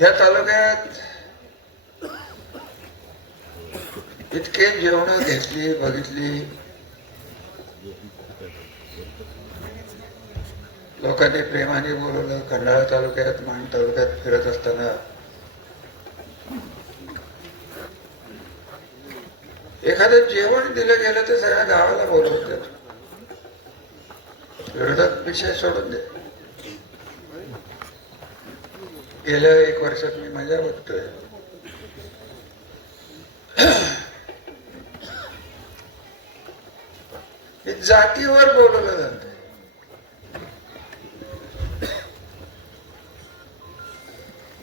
या तालुक्यात इतके जेवण घेतली बघितली. लोकांनी प्रेमाने बोलवलं. खंडाळा तालुक्यात मान तालुक्यात फिरत असताना. एखादं जेवण दिलं गेलं तर सगळ्या गावाला बोलवतात विरोधात विषय सोडून दे गेल्या एक वर्षात मी मजा बघतोय. जातीवर बोलवलं जात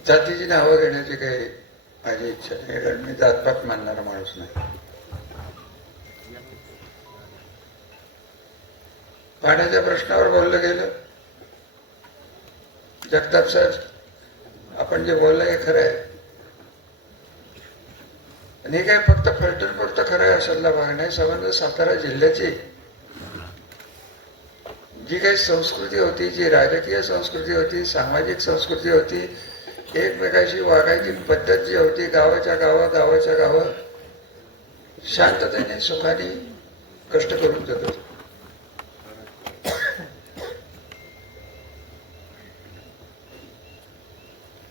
जातीची नावं घेण्याची काही माझी इच्छा नाही कारण मी जातपात मानणारा माणूस नाही. पाण्याच्या प्रश्नावर बोललं गेलं. जगताप साहेब आपण जे बोललं हे खरं आहे. आणि हे काय फक्त फलटण फक्त खरं आहे असला भाग नाही. संबंध सातारा जिल्ह्याची जी काही संस्कृती होती जी राजकीय संस्कृती होती सामाजिक संस्कृती होती एकमेकाशी वागायची पद्धत जी होती गावाच्या गावा गावाच्या गावं शांततेने सुखाने कष्ट करून जात होते.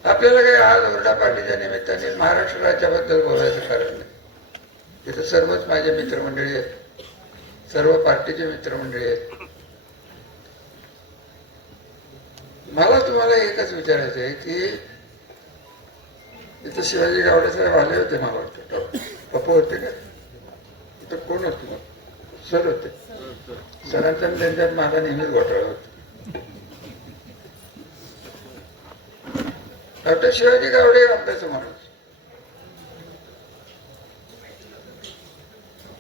आपल्याला काही आज ओरडा पार्टीच्या निमित्ताने महाराष्ट्र राज्याबद्दल बोलायचं कारण नाही. तिथं सर्वच माझे मित्रमंडळी आहेत. सर्व पार्टीचे मित्रमंडळी आहेत. मला तुम्हाला एकच विचारायचं आहे की इथं शिवाजी गावडे साहेब आले होते मला वाटतं. पप्पू होते का? इथं कोण होते? मग सर होते. सरांच्या त्यांच्यात माझा नेहमीच घोटाळा होता. डॉक्टर शिवाजी गावडे अभ्यास माणूस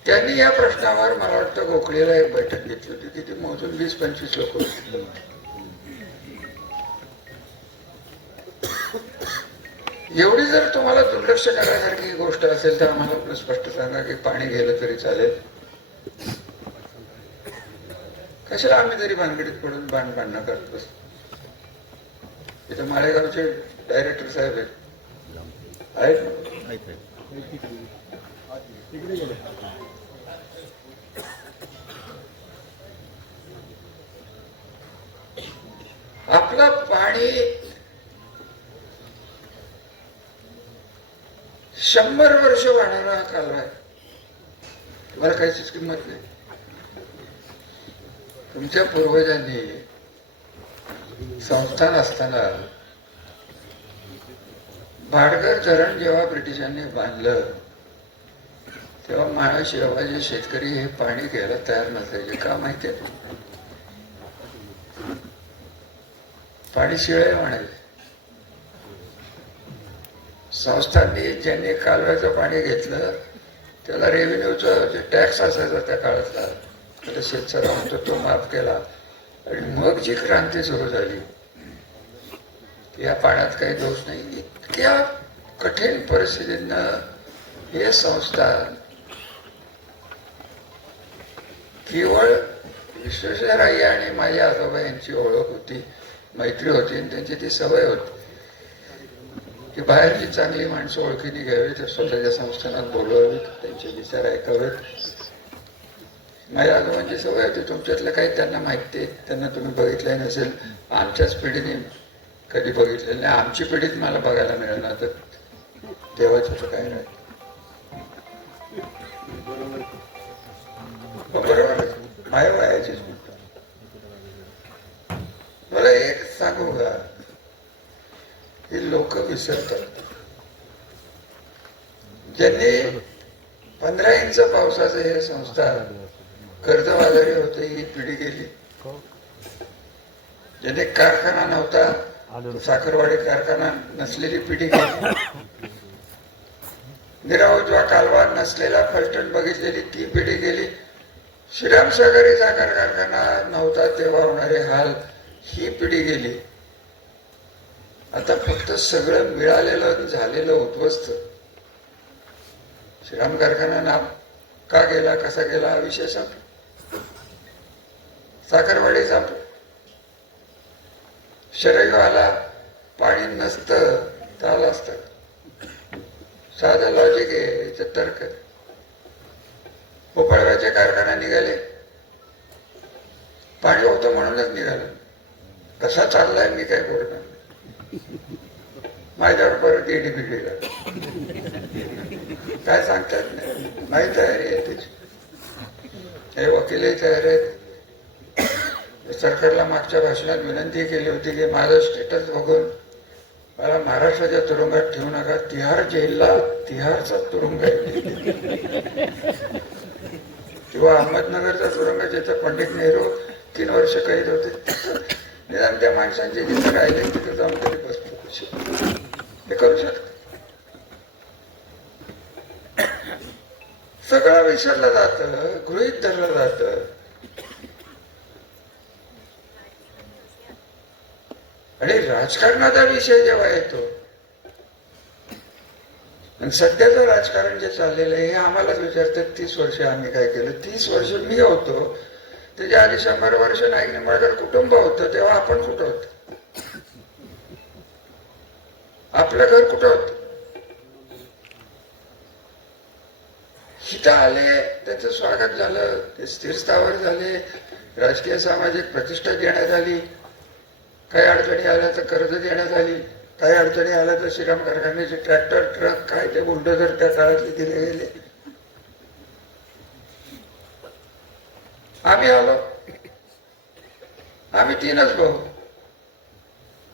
त्यांनी या प्रश्नावर मला वाटतं गोखलेला एक बैठक घेतली होती तिथे मोजून वीस पंचवीस लोक होते. एवढी जर तुम्हाला दुर्लक्ष करण्यासारखी गोष्ट असेल तर आम्हाला आपलं स्पष्ट सांगा की पाणी गेलं तरी चालेल. कशाला आम्ही तरी भानगडीत पडून बाण बांधणं करत बसतो इथं माळेगावचे डायरेक्टर साहेब आहेत. आहेत? ना? आपलं पाणी शंभर वर्ष वाढणारा हा कालवा आहे. तुम्हाला काहीच किंमत नाही. तुमच्या पूर्वजांनी संस्थान असताना भाडकर धरण जेव्हा ब्रिटिशांनी बांधलं तेव्हा महाशिवाय जे शेतकरी हे पाणी घ्यायला तयार नसायचे का माहितीये पाणी शिळे म्हणाले संस्थांनी ज्यांनी कालव्याचं पाणी घेतलं त्याला रेव्हेन्यूचा जे टॅक्स असायचा त्या काळातला त्याला शेतसरा म्हणतो तो माफ केला. आणि मग जी क्रांती सुरू झाली. या पाण्यात काही दोष नाही. इतक्या कठीण परिस्थितीनं हे संस्था केवळ विश्वेश्वराई आणि माझ्या आजोबा यांची ओळख होती मैत्री होती आणि त्यांची ती सवय होती. की बाहेरची चांगली माणसं ओळखीने घ्यावी स्वतःच्या संस्थानात बोलवावीत त्यांचे विचार ऐकावेत. माझ्या म्हणजे आजोबांची सवय होती तुमच्यातलं काही त्यांना माहिती आहे. त्यांना तुम्ही बघितलंही नसेल. आमच्याच पिढीने कधी बघितलेलं नाही. आमची पिढीत मला बघायला मिळणार तर देवाचं काय नाही. हो, बरोबर माय वयाचीच मला एक सांगू का? ही लोक विसरतात. ज्यांनी पंधरा इंच पावसाचं हे संस्था कर्जबाजारी होते ही पिढी गेली. ज्याने कारखाना नव्हता साखरवाडी कारखाना नसलेली पिढी गेली. निरावजवा कालवा नसलेला फलटण बघितलेली ती पिढी गेली. श्रीराम सागरी साखर कारखाना नव्हता तेव्हा होणारे हाल ही पिढी गेली. आता फक्त सगळं मिळालेलं झालेलं उद्ध्वस्त. श्रीराम कारखाना नाव का गेला कसा गेला हा विषय संपला. साखरवाडी संपला शरयू पाणी नसतं तर आलं असतं. साधं लॉजिक आहे याचं तर्क. आहे. भोपाळव्याचे कारखाना निघाले. पाणी होतं म्हणूनच निघालं. कसा चाललाय मी काय बोलणार नाही. माझ्यावर परत एडीपीडीला काय सांगतात? नाही माहीत तयारी आहे त्याची. हे वकीलही तयार आहेत. सरकारला मागच्या भाषणात विनंती केली होती की माझं स्टेटस बघून मला महाराष्ट्राच्या तुरुंगात ठेवू नका. तिहार जेलला तिहारचा तुरुंग किंवा अहमदनगरचा तुरुंग जिथं पंडित नेहरू तीन वर्ष कैद होते. निदान त्या माणसांचे जिथे राहिले तिथे जाऊन तरी बसतो हे करू शकतो. सगळं विसरलं जातं गृहित धरलं जातं आणि राजकारणाचा विषय जेव्हा येतो आणि सध्याचं राजकारण जे चाललेलं आहे हे आम्हालाच विचारतात तीस वर्ष आम्ही काय केलं? तीस वर्ष मी होतो. त्याच्या आधी शंभर वर्ष नाईक निंबाळकर कुटुंब होतं तेव्हा आपण कुठं होतो? आपलं घर कुठं होत? हिथं आले त्याचं स्वागत झालं ते स्थिरस्थावर झाले राजकीय सामाजिक प्रतिष्ठा देण्यात आली. काही अडचणी आल्या तर कर्ज देण्यात आली. काही अडचणी आल्या तर श्रीराम कारखान्याचे ट्रॅक्टर ट्रक काय ते बुलडोझर त्या काळातले दिले गेले. आम्ही आलो. आम्ही तीनच भाऊ.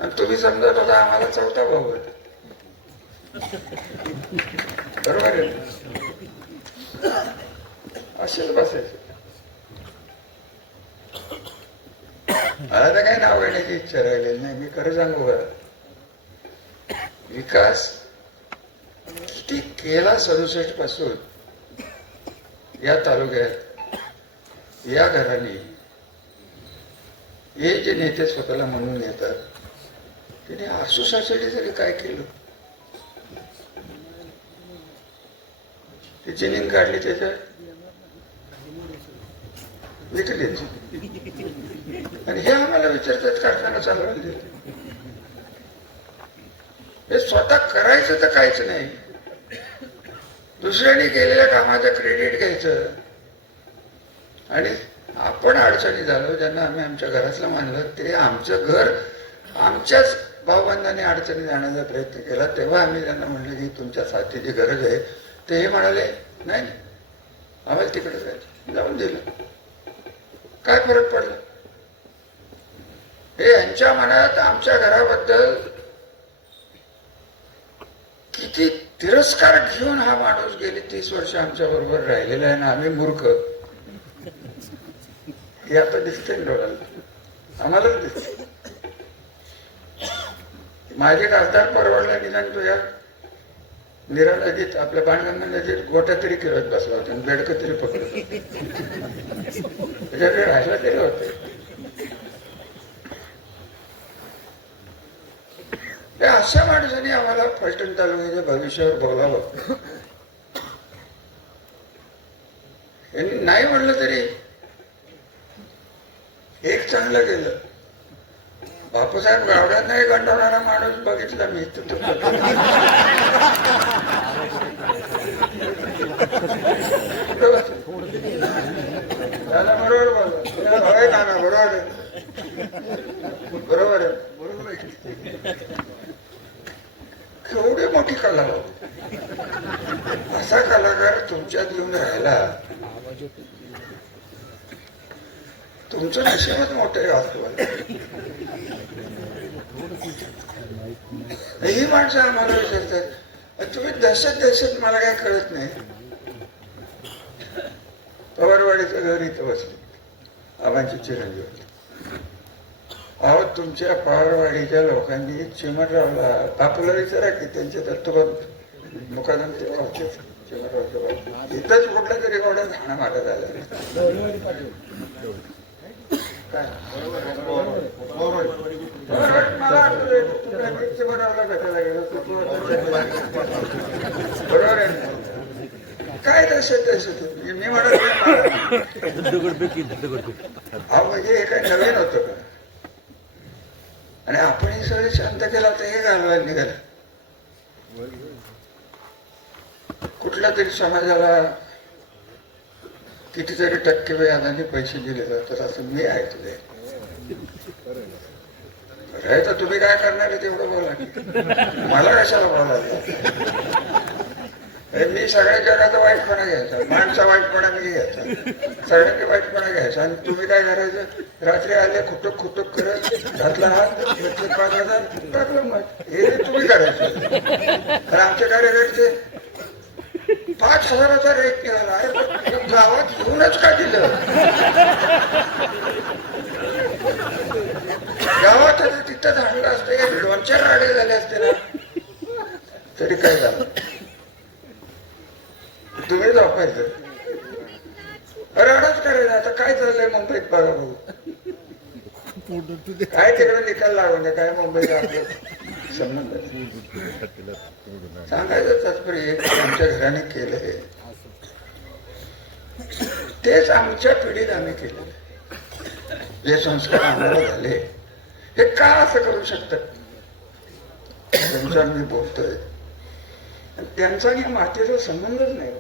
आणि तुम्ही समजत होता आम्हाला चौथा भाऊ होता बरोबर आहे. ना? असेच बसायचं. मला तर काही नाव घेण्याची इच्छा राहिलेली नाही. मी खरं सांगू बरं विकास किती केला सदुसष्टपासून? या तालुक्यात या घराने. हे जे नेते स्वतःला म्हणून येतात त्याने आसूसासाठी तरी काय केलं? ती जिनिंग काढली त्याच्यात विकली आणि हे आम्हाला विचारतात कारखाना चालवायला देते हे स्वतः करायचं तर काहीच नाही. दुसऱ्याने केलेल्या कामाचं क्रेडिट घ्यायचं. आणि आपण अडचणी झालो ज्यांना आम्ही आमच्या घरातलं मानलं ते आमचं घर आमच्याच भावबंधाने अडचणी जाण्याचा प्रयत्न केला. तेव्हा आम्ही त्यांना म्हणलं की तुमच्या साथीची गरज आहे. ते हे म्हणाले नाही आम्हाला तिकडे जायचं जाऊन दिलं. फरक पडला. हे यांच्या मनात आमच्या घराबद्दल किती तिरस्कार घेऊन हा माणूस गेली तीस वर्ष आमच्या बरोबर राहिलेला आहे ना आम्ही मूर्ख. हे आता दिसते डोळ्याला. आम्हालाच दिसते माझे खासदार परवडला निदान तुझ्या? मीरा नदीत आपल्या बाणगंगा नदीत गोटा तरी खेळत बसला होता आणि बेडकं तरी पकडत त्याच्याकडे राहायला तरी होते. हे अशा माणसाने आम्हाला फलटण तालुक्याच्या भविष्यावर बोलावं यांनी नाही म्हणलं तरी एक चांगलं केलं. बापूसाहेब गावड्यांनाही गंडवणारा माणूस बघितला मी. तर त्याला बरोबर बोला होय बरोबर आहे. बरोबर आहे. बरोबर आहे. केवढी मोठी कला हो. असा कलाकार तुमच्यात येऊन राहिला. तुमचं नशिबच मोठं आहे वास्तवाला ही माणसं आम्हाला विचारतात तुम्ही दहशत दहशत मला काय कळत नाही पवारवाडीचं घर इथं बसले आबांची चिरंजीव अहो तुमच्या पवारवाडीच्या लोकांनी चिमटरावला विचारा की त्यांचे दत्तोबा मुखादम तेव्हा होते चिमटरावच्या बाजूला. इथंच कुठल्या तरी एवढ्या झाडा मारत काय? पवारवाडी. मला आठवतंय, तुम्ही गेलो बरोबर आहे काय दर्शन दर्शन होती? मी म्हणत हा म्हणजे हे काय नवीन होतं का आणि आपण हे सगळे शांत केला तर हे घालवायला निघालं कुठल्या तरी समाजाला कितीतरी टक्के व्याजाने पैसे दिले जातात असं मी ऐकलंय हे तर तुम्ही काय करणार आहे तेवढं बोला. मला कशाला बोला मी सगळ्या जगाचा वाईटपणा घ्यायचा. माणसा वाईटपणा मी घ्यायचा. सगळ्यांनी वाईटपणा घ्यायचा. आणि तुम्ही काय करायचं? रात्री आले खुटक खुटक करत घातला हात घेतले पाच हजार टाकलं मग. हे तुम्ही करायचं. तर आमचे कार्यकर्ते पाच हजाराचा रेट निघाला अरे गावात घेऊनच का दिलं? गावात तिथं झाडलं असतं या दोन चार राडे झाले असते ना. तरी काय झालं? तुम्ही झोपायचं. राडाच करायचं आता काय चाललंय मुंबईत बघा भाऊ? काय तिकडे निकाल लागून काय मुंबईत आपलं संबंध सांगायचं तात्पर्य आमच्या घराने केलं हे तेच आमच्या पिढीत आम्ही केलं जे संस्कार आम्हाला झाले हे का असं करू शकतात? मी बोलतोय. त्यांचा आणि मातीचा संबंधच नाही.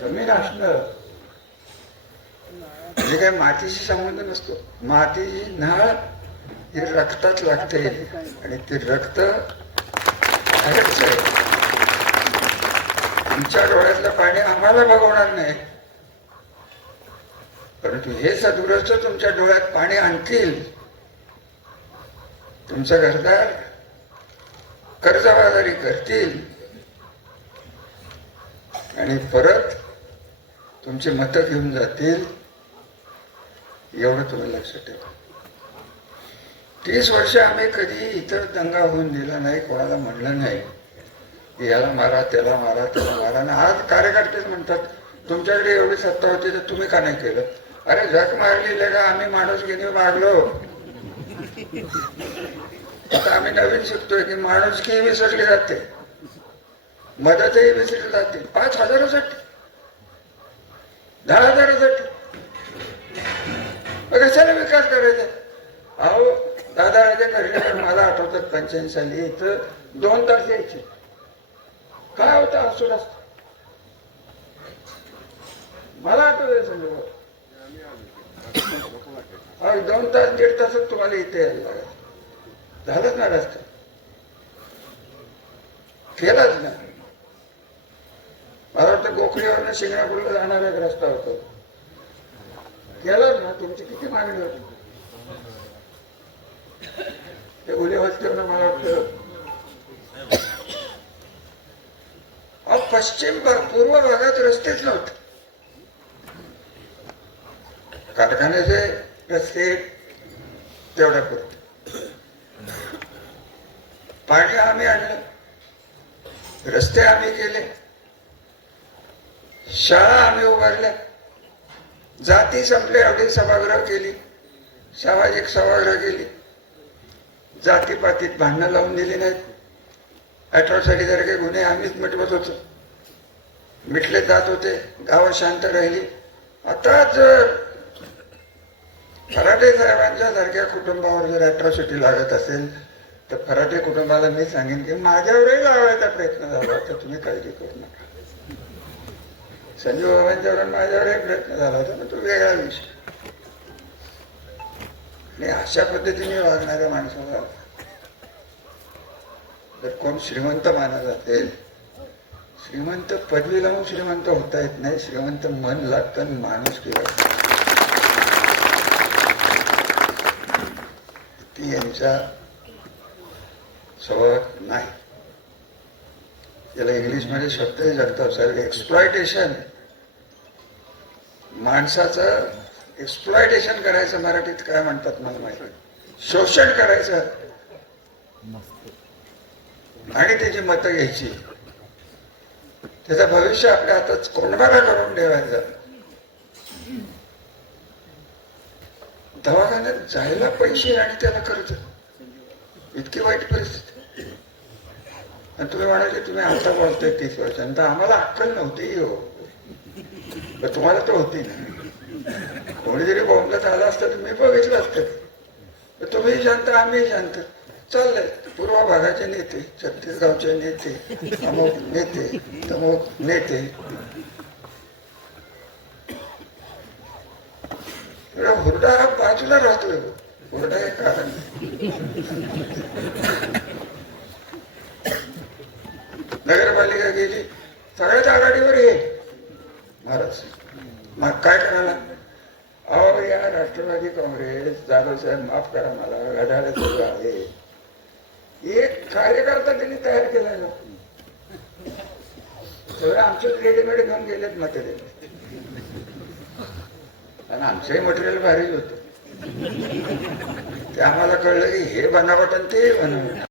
जमीन असणं. म्हणजे काय मातीशी संबंध नसतो. मातीची नाळ ही रक्तात लागते. आणि ते रक्त तुमच्या डोळ्यातलं पाणी आम्हाला बघवणार नाही. परंतु हे सद्गृहस्थ तुमच्या डोळ्यात पाणी आणतील. तुमचा घरदार कर्जबाजारी करतील. आणि परत तुमची मतं घेऊन जातील. एवढं तुम्ही लक्षात ठेवा. तीस वर्ष आम्ही कधी इतर दंगा होऊन दिला नाही कोणाला म्हणलं नाही. याला मारा त्याला मारा त्याला मारा. आणि आज कार्यकर्तेच म्हणतात तुमच्याकडे एवढी सत्ता होती तर तुम्ही का नाही केलं? अरे झक मारली का? आम्ही माणूस किती मागलो? आता आम्ही नवीन शिकतोय की माणूस की विसरली जाते? मदतही विसरली जाते. पाच हजारासाठी दहा हजारासाठी कशाला विकास करायचा? अहो दादा राजे कर्णेकर मला आठवतात पंचायत साली इथं दोन तास यायचे. काय होतं असू रस्ता मला आठवत समजा अहो, दोन तास दीड तासच तुम्हाला इथे यायला लागेल झालंच ना रस्ता. केलाच ना. मला वाटतं गोखलीवरनं शिंगणापूरला जाणारा एक रस्ता होता. केलाच ना तुमची किती मागणी होती? ते उले वस्तीवर मला वाटतं अहो, पश्चिम भाग पूर्व भागात रस्तेच नव्हते. कारखान्याचे रस्ते तेवढ्या पुरते पाणी आम्ही आणलं. रस्ते आम्ही केले. शाळा आम्ही उभारल्या. जाती संपले एवढी सभागृह केली. सामाजिक सभागृह केली. जातीपातीत भांडणं लावून दिली नाहीत. अठरासाठी सारखे गुन्हे आम्हीच मिटवत होतो. मिटले जात होते. गावं शांत राहिली. आता जर फराटे साहेबांच्या सारख्या कुटुंबावर जर अॅट्रॉसिटी लागत असेल तर फराटे कुटुंबाला मी सांगेन की माझ्यावरही लावायचा प्रयत्न झाला तर तुम्ही काळजी करू नका. संजीव बाबांच्यावर माझ्यावरही प्रयत्न झाला होता पण तो वेगळा विषय. आणि अशा पद्धतीने वागणाऱ्या माणसाला जर कोण श्रीमंत मानत असेल श्रीमंत पदवी लावून श्रीमंत होता येत नाही श्रीमंत मन लागतं आणि माणूस किंवा ती यांच्या स्वभावात नाही. त्याला इंग्लिशमध्ये शब्दही जगतात सर एक्सप्लॉयटेशन माणसाचं एक्सप्लॉयटेशन करायचं मराठीत काय म्हणतात मला माहिती शोषण करायचं. आणि त्याची मतं घ्यायची. त्याचं भविष्य आपल्या हातात कोंडमारा करून ठेवायचं. दवाखान्यात जायला पैसे आणि त्याला कर्ज इतकी वाईट परिस्थिती. आणि तुम्ही म्हणायचे तुम्ही आता बोलताय तीस वर्षांत आम्हाला अक्कल नव्हती हो. तर तुम्हाला तर होती ना. कोणी जरी बोंबलत आला असतं तुम्ही बघितलं असतं. तर तुम्ही शांत आम्ही शांत. चाललंय. पूर्व भागाचे नेते छत्तीसगावचे नेते अमुक नेते तमुक नेते. हुरडा बाजूला राहतोय. कारण नगरपालिका गेली सगळ्याच आघाडीवर ये महाराज मग काय करायला? अहो या राष्ट्रवादी काँग्रेस जाधव साहेब माफ करा मला घड्याळ सगळं आहे. एक कार्यकर्ता त्यांनी तयार केलाय ना. सगळं आमचे रेडीमेड घेऊन गेलेत मटेरियल आणि आमचंही मटेरियल भारीच होतं. ते आम्हाला कळलं की हे बनावट आणि ते बनावट.